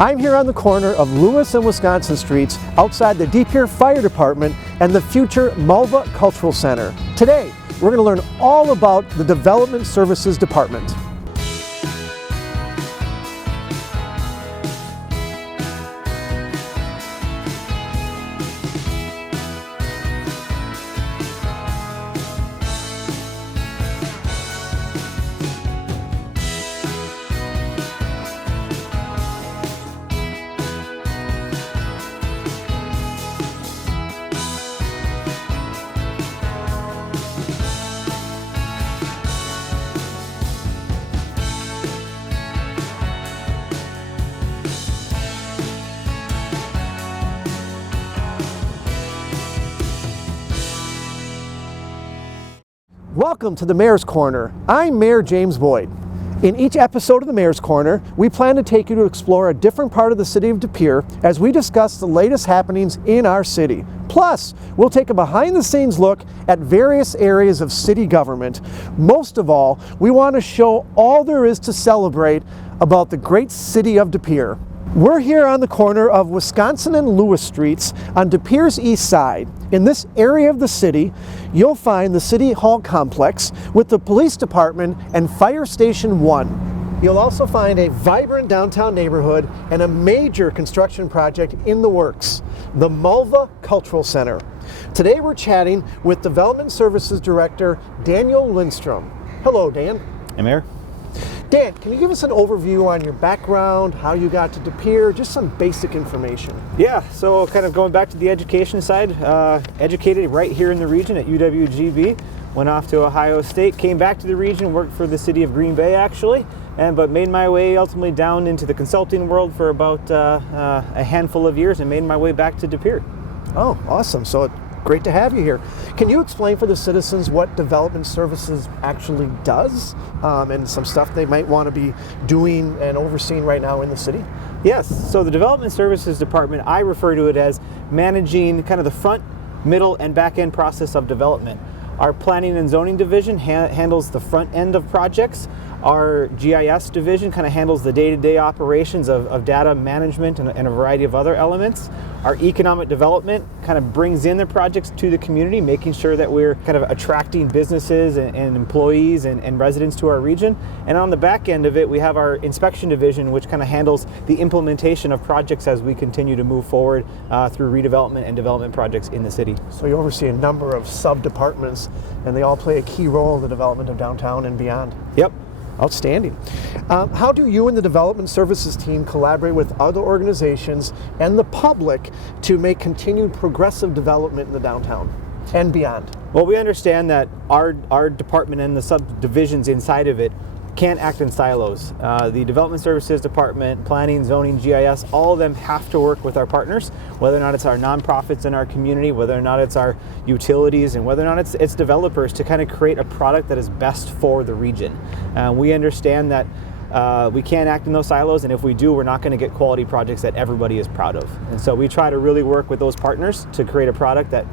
I'm here on the corner of Lewis and Wisconsin Streets outside the De Pere Fire Department and the future Malva Cultural Center. Today, we're going to learn all about the Development Services Department. Welcome to the Mayor's Corner. I'm Mayor James Boyd. In each episode of the Mayor's Corner, we plan to take you to explore a different part of the city of De Pere as we discuss the latest happenings in our city. Plus, we'll take a behind-the-scenes look at various areas of city government. Most of all, we want to show all there is to celebrate about the great city of De Pere. We're here on the corner of Wisconsin and Lewis Streets on De Pere's east side. In this area of the city, you'll find the City Hall complex with the police department and Fire Station 1. You'll also find a vibrant downtown neighborhood and a major construction project in the works, the Malva Cultural Center. Today we're chatting with Development Services Director Daniel Lindstrom. Hello, Dan. Hey, Mayor. Dan, can you give us an overview on your background, how you got to De Pere, just some basic information? Yeah, so kind of going back to the education side, educated right here in the region at UWGB, went off to Ohio State, came back to the region, worked for the city of Green Bay actually, but made my way ultimately down into the consulting world for about a handful of years and made my way back to De Pere. Oh, awesome. So great to have you here. Can you explain for the citizens what Development Services actually does and some stuff they might want to be doing and overseeing right now in the city? Yes, so the Development Services Department, I refer to it as managing kind of the front, middle, and back end process of development. Our Planning and Zoning Division handles the front end of projects. Our GIS division kind of handles the day-to-day operations of data management and a variety of other elements. Our economic development kind of brings in the projects to the community, making sure that we're kind of attracting businesses and employees and residents to our region. And on the back end of it, we have our inspection division, which kind of handles the implementation of projects as we continue to move forward through redevelopment and development projects in the city. So you oversee a number of sub-departments, and they all play a key role in the development of downtown and beyond. Yep. Outstanding. How do you and the Development Services team collaborate with other organizations and the public to make continued progressive development in the downtown and beyond? Well, we understand that our department and the subdivisions inside of it can't act in silos. The Development Services Department, Planning, Zoning, GIS, all of them have to work with our partners, whether or not it's our nonprofits in our community, whether or not it's our utilities, and whether or not it's developers to kind of create a product that is best for the region. We understand that we can't act in those silos, and if we do, we're not going to get quality projects that everybody is proud of. And so we try to really work with those partners to create a product that,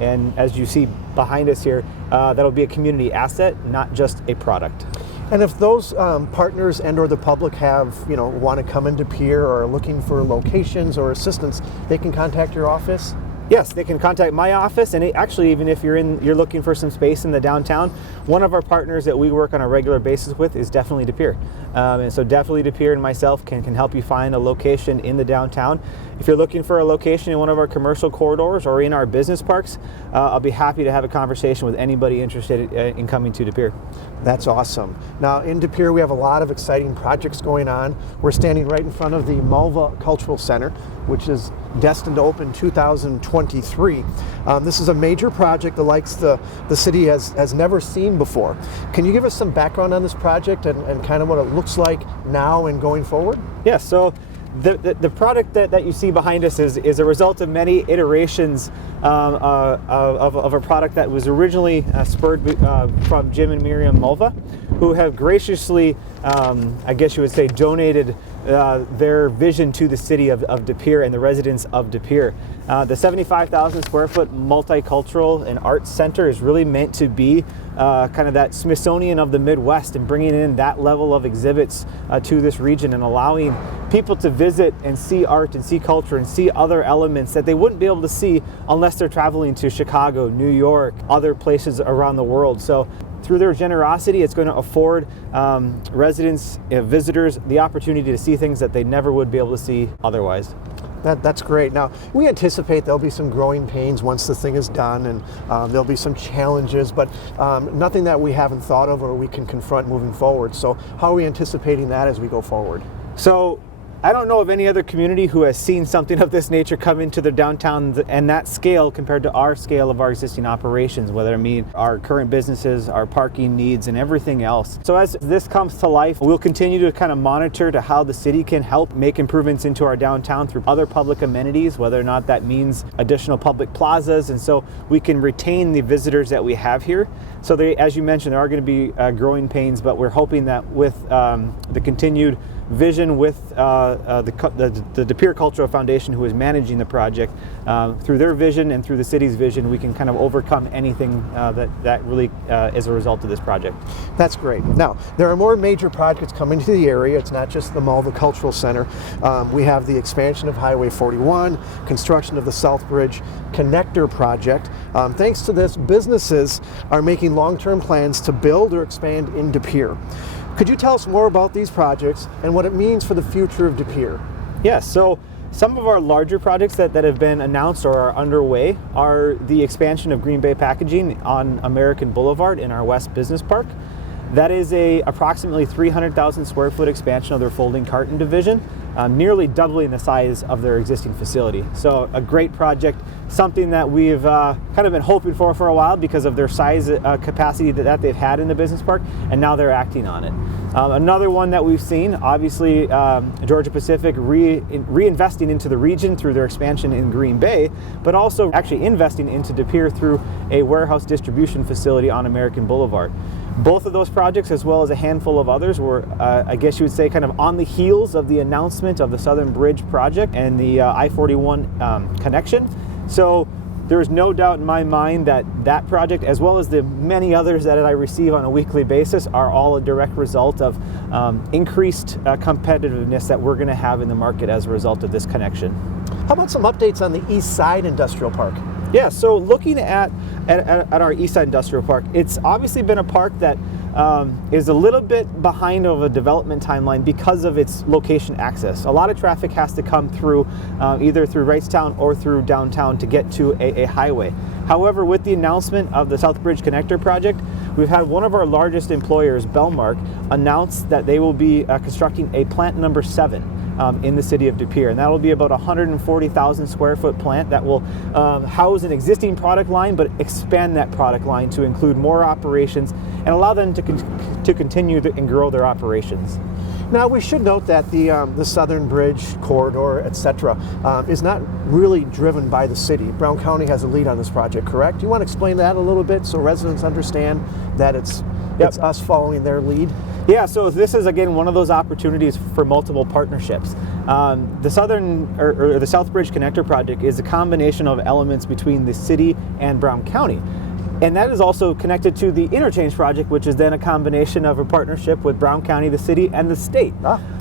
and as you see behind us here, that'll be a community asset, not just a product. And if those partners and or the public want to come into De Pere or are looking for locations or assistance, they can contact your office? Yes, they can contact my office, and actually, even if you're looking for some space in the downtown, one of our partners that we work on a regular basis with is definitely De Pere. And so definitely De Pere and myself can help you find a location in the downtown. If you're looking for a location in one of our commercial corridors or in our business parks, I'll be happy to have a conversation with anybody interested in coming to De Pere. That's awesome. Now in De Pere we have a lot of exciting projects going on. We're standing right in front of the Malva Cultural Center, which is destined to open 2023. This is a major project the likes the city has never seen before. Can you give us some background on this project and kind of what it looks like now and going forward? Yes, so the product that you see behind us is a result of many iterations of a product that was originally spurred from Jim and Miriam Malva, who have graciously, I guess you would say, donated their vision to the city of De Pere and the residents of De Pere. The 75,000 square foot multicultural and arts center is really meant to be kind of that Smithsonian of the Midwest, and bringing in that level of exhibits to this region and allowing people to visit and see art and see culture and see other elements that they wouldn't be able to see unless they're traveling to Chicago, New York, other places around the world. So through their generosity, it's going to afford residents, visitors, the opportunity to see things that they never would be able to see otherwise. That's great. Now, we anticipate there'll be some growing pains once the thing is done, and there'll be some challenges, but nothing that we haven't thought of or we can confront moving forward. So how are we anticipating that as we go forward? So I don't know of any other community who has seen something of this nature come into their downtown and that scale compared to our scale of our existing operations, whether it mean our current businesses, our parking needs, and everything else. So as this comes to life, we'll continue to kind of monitor to how the city can help make improvements into our downtown through other public amenities, whether or not that means additional public plazas, and so we can retain the visitors that we have here. So as you mentioned, there are going to be growing pains, but we're hoping that with the continued vision with the De Pere Cultural Foundation, who is managing the project, through their vision and through the city's vision, we can kind of overcome anything that really is a result of this project. That's great. Now, there are more major projects coming to the area. It's not just the mall, the cultural center. We have the expansion of Highway 41, construction of the Southbridge Connector project. Thanks to this, businesses are making long-term plans to build or expand in De Pere. Could you tell us more about these projects and what it means for the future of De Pere? Yes, so some of our larger projects that have been announced or are underway are the expansion of Green Bay Packaging on American Boulevard in our West Business Park. That is a approximately 300,000 square foot expansion of their folding carton division, nearly doubling the size of their existing facility. So a great project, something that we've kind of been hoping for a while because of their size capacity that they've had in the business park, and now they're acting on it. Another one that we've seen, obviously Georgia Pacific reinvesting into the region through their expansion in Green Bay, but also actually investing into De Pere through a warehouse distribution facility on American Boulevard. Both of those projects, as well as a handful of others, were, I guess you would say, kind of on the heels of the announcement of the Southern Bridge project and the I-41 connection. So there's no doubt in my mind that that project, as well as the many others that I receive on a weekly basis, are all a direct result of increased competitiveness that we're going to have in the market as a result of this connection. How about some updates on the East Side Industrial Park? Yeah, so looking at our East Side Industrial Park, it's obviously been a park that is a little bit behind of a development timeline because of its location access. A lot of traffic has to come through either through Wrightstown or through downtown to get to a highway. However, with the announcement of the Southbridge Connector project, we've had one of our largest employers, Belmark, announce that they will be constructing a plant number 7 in the city of De Pere, and that will be about 140,000 square foot plant that will house an existing product line, but expand that product line to include more operations and allow them to continue and grow their operations. Now, we should note that the Southern Bridge corridor, etc., is not really driven by the city. Brown County has a lead on this project, correct? Do you want to explain that a little bit so residents understand that it's us following their lead? Yeah, so this is again one of those opportunities for multiple partnerships. The Southern or the Southbridge Connector project is a combination of elements between the city and Brown County. And that is also connected to the Interchange project, which is then a combination of a partnership with Brown County, the city, and the state.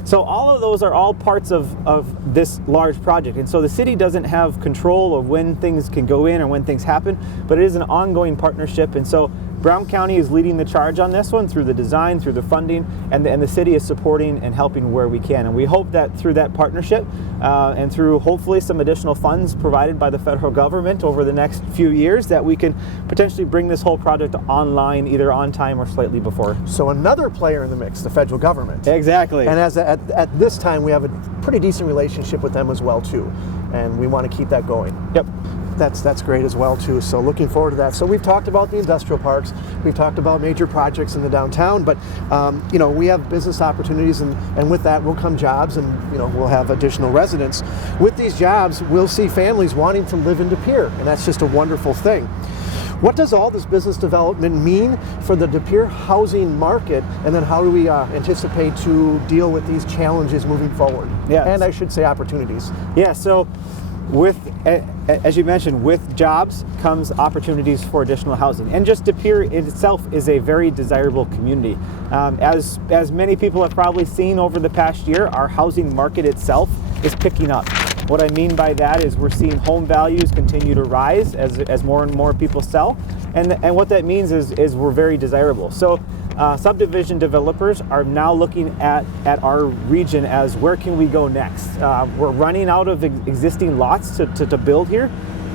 So all of those are all parts of this large project. And so the city doesn't have control of when things can go in or when things happen, but it is an ongoing partnership. And so Brown County is leading the charge on this one through the design, through the funding, and the city is supporting and helping where we can. And we hope that through that partnership and through hopefully some additional funds provided by the federal government over the next few years, that we can potentially bring this whole project online either on time or slightly before. So another player in the mix, the federal government. Exactly. And at this time, we have a pretty decent relationship with them as well too, and we want to keep that going. Yep. That's great as well too. So looking forward to that. So we've talked about the industrial parks, we've talked about major projects in the downtown, but we have business opportunities, and with that will come jobs, and we'll have additional residents. With these jobs, we'll see families wanting to live in De Pere, and that's just a wonderful thing. What does all this business development mean for the De Pere housing market, and then how do we anticipate to deal with these challenges moving forward? Yeah. And I should say opportunities. Yeah, so as you mentioned, with jobs comes opportunities for additional housing. And just De Pere itself is a very desirable community. As many people have probably seen over the past year, our housing market itself is picking up. What I mean by that is we're seeing home values continue to rise as more and more people sell. And what that means is we're very desirable. So subdivision developers are now looking at our region as where can we go next. We're running out of existing lots to build here,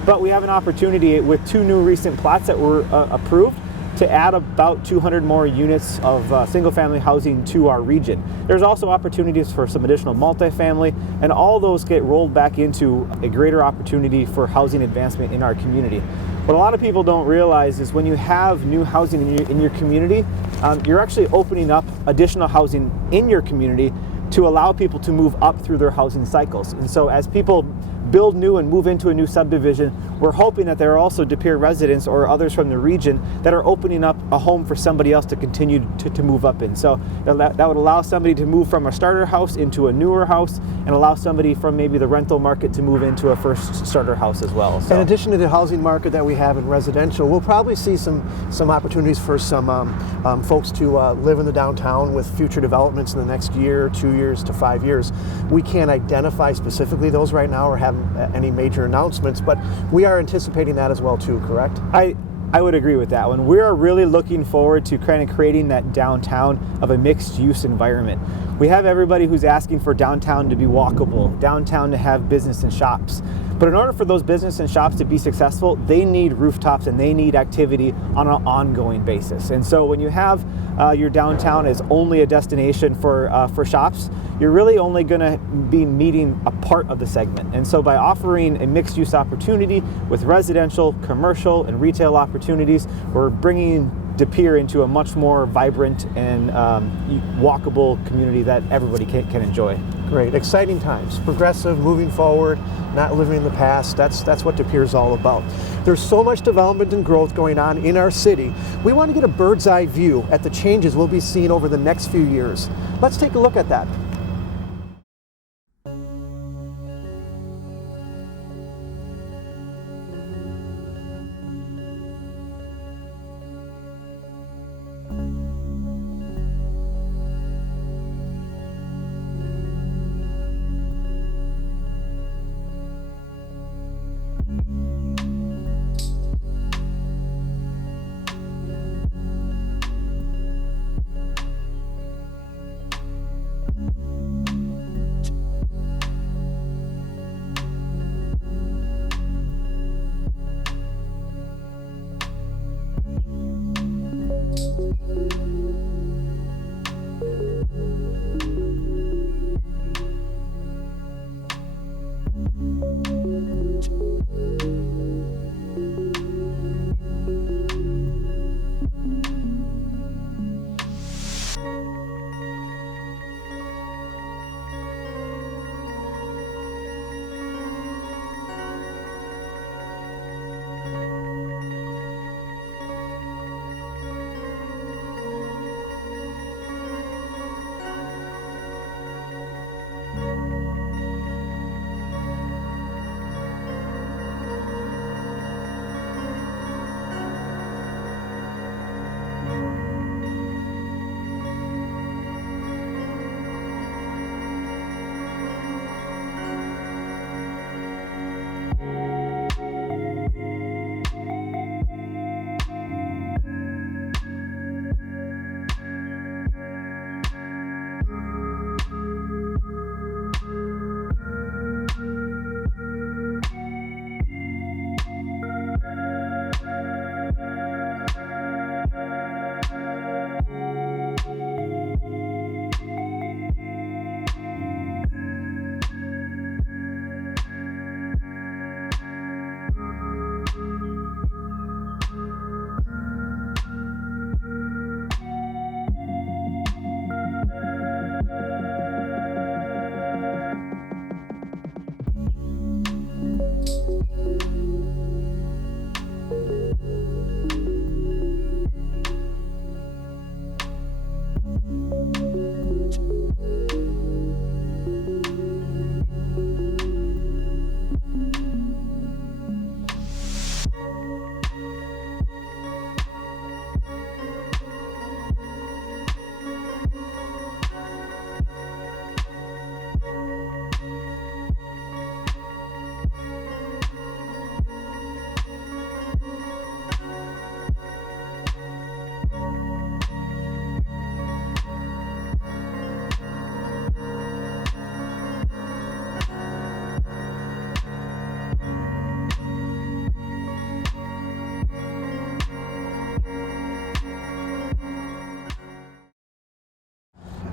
but we have an opportunity with 2 new recent plots that were approved to add about 200 more units of single-family housing to our region. There's also opportunities for some additional multifamily, and all those get rolled back into a greater opportunity for housing advancement in our community. What a lot of people don't realize is when you have new housing in your community, you're actually opening up additional housing in your community to allow people to move up through their housing cycles. And so as people build new and move into a new subdivision, we're hoping that there are also De Pere residents or others from the region that are opening up a home for somebody else to continue to move up in. So that would allow somebody to move from a starter house into a newer house, and allow somebody from maybe the rental market to move into a first starter house as well. So, in addition to the housing market that we have in residential, we'll probably see some opportunities for some folks to live in the downtown with future developments in the next year, 2 years to 5 years. We can't identify specifically those right now or have any major announcements, but we are anticipating that as well too, correct? I would agree with that one. We are really looking forward to kind of creating that downtown of a mixed use environment. We have everybody who's asking for downtown to be walkable, downtown to have business and shops. But in order for those business and shops to be successful, they need rooftops and they need activity on an ongoing basis. And so when you have your downtown as only a destination for shops, you're really only going to be meeting a part of the segment. And so by offering a mixed use opportunity with residential, commercial, and retail opportunities, we're bringing De Pere into a much more vibrant and walkable community that everybody can enjoy. Great, exciting times, progressive, moving forward, not living in the past. That's what De Pere is all about. There's so much development and growth going on in our city. We want to get a bird's eye view at the changes we'll be seeing over the next few years. Let's take a look at that.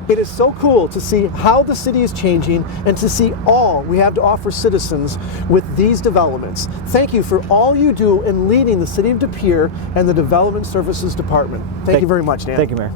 It is so cool to see how the city is changing and to see all we have to offer citizens with these developments. Thank you for all you do in leading the City of De Pere and the Development Services Department. Thank you very much, Dan. Thank you, Mayor.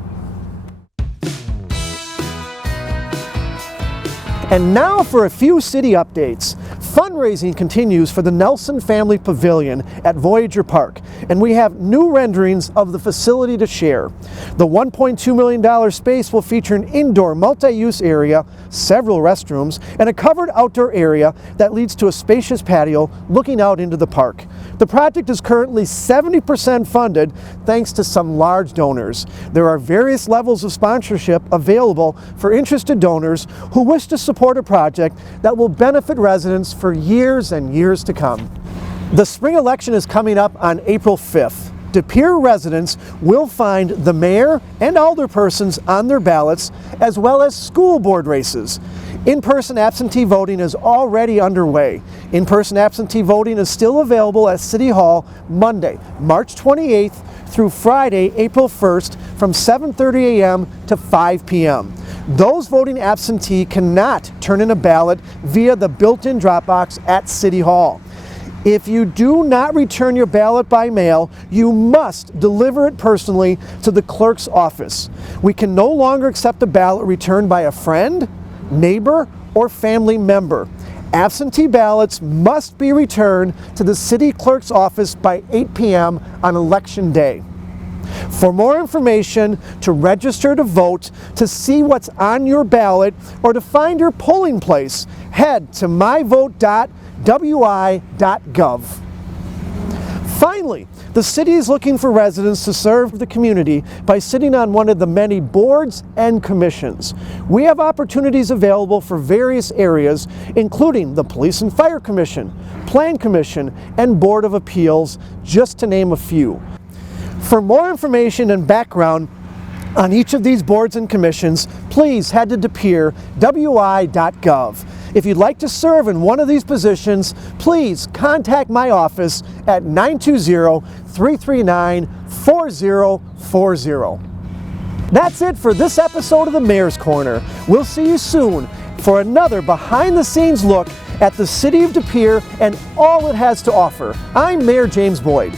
And now for a few city updates. Fundraising continues for the Nelson Family Pavilion at Voyager Park, and we have new renderings of the facility to share. The $1.2 million space will feature an indoor multi-use area, several restrooms, and a covered outdoor area that leads to a spacious patio looking out into the park. The project is currently 70% funded thanks to some large donors. There are various levels of sponsorship available for interested donors who wish to support a project that will benefit residents for years and years to come. The spring election is coming up on April 5th. De Pere residents will find the mayor and alderpersons on their ballots, as well as school board races. In-person absentee voting is already underway. In-person absentee voting is still available at City Hall Monday, March 28th through Friday, April 1st from 7:30 a.m. to 5 p.m. Those voting absentee cannot turn in a ballot via the built-in drop box at City Hall. If you do not return your ballot by mail, you must deliver it personally to the clerk's office. We can no longer accept a ballot returned by a friend, neighbor, or family member. Absentee ballots must be returned to the city clerk's office by 8 p.m. on election day. For more information, to register to vote, to see what's on your ballot, or to find your polling place, head to myvote.wi.gov. Finally, the city is looking for residents to serve the community by sitting on one of the many boards and commissions. We have opportunities available for various areas, including the Police and Fire Commission, Plan Commission, and Board of Appeals, just to name a few. For more information and background on each of these boards and commissions, please head to DePere.wi.gov. If you'd like to serve in one of these positions, please contact my office at 920-339-4040. That's it for this episode of the Mayor's Corner. We'll see you soon for another behind-the-scenes look at the City of De Pere and all it has to offer. I'm Mayor James Boyd.